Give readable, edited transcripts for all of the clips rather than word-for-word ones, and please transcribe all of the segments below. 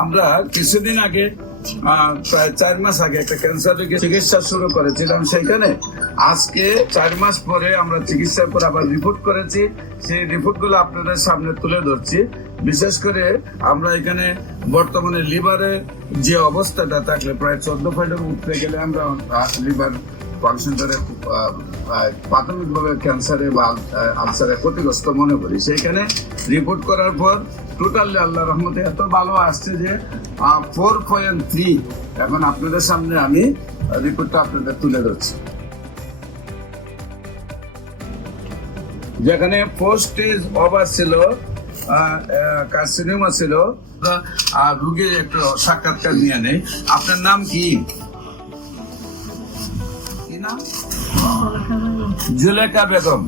আমরা কিছুদিন আগে প্রায় 4 মাস আগে একটা ক্যান্সার রোগের চিকিৎসা শুরু করেছিলাম। সেখানে আজকে 4 মাস পরে আমরা চিকিৎসার পর আবার রিপোর্ট করেছি। সেই রিপোর্ট গুলো আপনাদের সামনে তুলে ধরছি। বিশেষ করে আমরা এখানে বর্তমানে লিভারের যে অবস্থাটা থাকলে প্রায় 14 পয়েন্টের উঠতে গেলে আমরা লিভার ফাংশনটারে প্রাথমিকভাবে ক্যান্সারে বা আলসারে ক্ষতিগ্রস্ত মনে করি। সেইখানে রিপোর্ট করার পর টোটালি আল্লাহ রহমতে এত ভালো আসছে যে 4.3। এখন আপনাদের সামনে আমি রিপোর্টটা আপনাদের তুলে ধরছি। যেখানে 4 স্টেজ ওভার ছিল, কার্সিনোমা ছিল। রোগীর একটু সাক্ষাৎকার নিয়ে নেই। আপনার নাম কি? জুলেখা বেগম।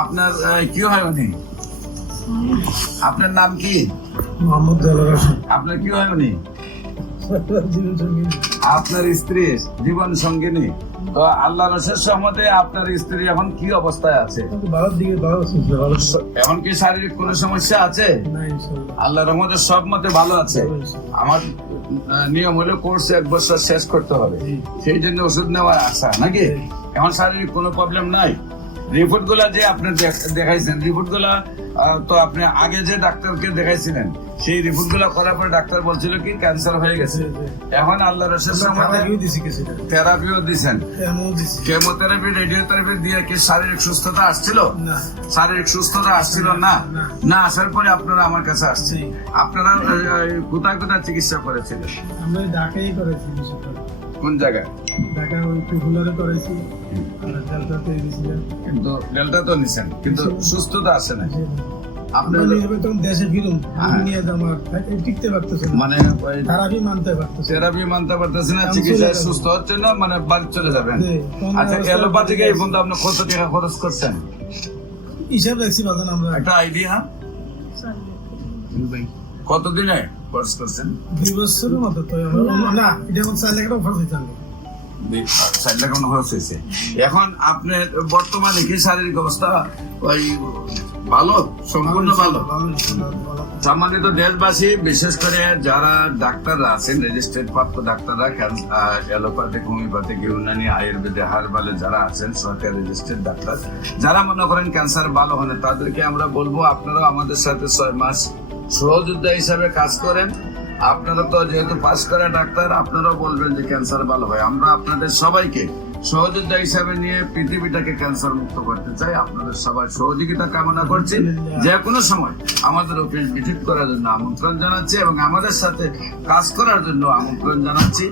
আপনার কি হয় উনি? আপনার নাম কি? মোহাম্মদ দেলোয়ার হোসেন। আপনার কি হয় উনি? আপনার স্ত্রী জীবন সঙ্গিনী। তো আল্লাহর অশেষ রহমতে আপনার স্ত্রী এখন কি অবস্থায় আছে? এখন কি শারীরিক কোনো সমস্যা আছে? আল্লাহর রহমতে সব মতে ভালো আছে। আমার নিয়ম হলো কোর্স 1 বছর শেষ করতে হবে, সেই জন্য ওষুধ নেওয়ার আশা নাকি। এখন শারীরিক কোনো প্রবলেম নাই। রিপোর্ট গুলা যে আপনি দেখাইছেন, রিপোর্ট গুলা তো আপনি আগে যে ডাক্তারকে দেখাইছিলেন সেই রিপোর্ট গুলা করার পরে ডাক্তার বলছিল কি ক্যান্সার হয়ে গেছে। এখন আল্লাহর রহমতে থেরাপিও দিচ্ছেন, কেমোথেরাপি, রেডিওথেরাপি দিয়ে কি শারীরিক সুস্থতা আসছিল? শারীরিক সুস্থতা আসছিল না। না আসার পরে আপনারা আমার কাছে আসছে। আপনারা কোথায় কোথায় চিকিৎসা করেছিলেন? আমরা ঢাকায় করেছি। কোন জায়গায়? ঢাকা ওই ফুলারে করেছি, ডেল্টাতে দিয়েছিলাম। কিন্তু ডেল্টা তো নিছেন, কিন্তু সুস্থতা আসে না। আপনার দেশে ফিরুন, নিয়ে আমার টিকতে পারতেছে না, মানে থেরাপি মানতে পারতেছে না, চিকিৎসায় সুস্থ হচ্ছে না, মানে বাড়ি চলে যাবেন। আচ্ছা, অ্যালোপ্যাথিক এই পর্যন্ত আপনি কত টাকা খরচ করছেন? হিসাব রাখছি বাজান, আমরা একটা আইডিয়া কতদিনে খরচ করছেন? 2 বছরের মতো। তো না, এটা 4 লাখ টাকা খরচ হয়েছে। 4 লাখ টাকা খরচ হয়েছে। এখন আপনার বর্তমানে কি শারীরিক অবস্থা ওই ভালো, সম্পূর্ণ ভালো? সম্মানিত দেশবাসী, বিশেষ করে যারা ডাক্তাররা আছেন, রেজিস্ট্রেড প্রাপ্ত ডাক্তাররা, অ্যালোপ্যাথিক, হোমিওপ্যাথিক, ইউনানি, আয়ুর্বেদে, হার্বালে যারা আছেন সরকারি রেজিস্ট্রেড ডাক্তার, যারা মনে করেন ক্যান্সার ভালো হয় না, তাদেরকে আমরা বলবো আপনারাও আমাদের সাথে 6 মাস সহযোদ্ধা হিসাবে কাজ করেন। আপনারা তো যেহেতু পাস করা ডাক্তার, আপনারাও বলবেন যে ক্যান্সার ভালো হয়। আমরা আপনাদের সবাইকে সহযোদ্ধা হিসাবে নিয়ে পৃথিবীটাকে ক্যান্সার মুক্ত করতে চাই। আপনাদের সবাই সহযোগিতা কামনা করছি। যে কোনো সময় আমাদের অফিস ভিজিট করার জন্য আমন্ত্রণ জানাচ্ছি এবং আমাদের সাথে কাজ করার জন্য আমন্ত্রণ জানাচ্ছি।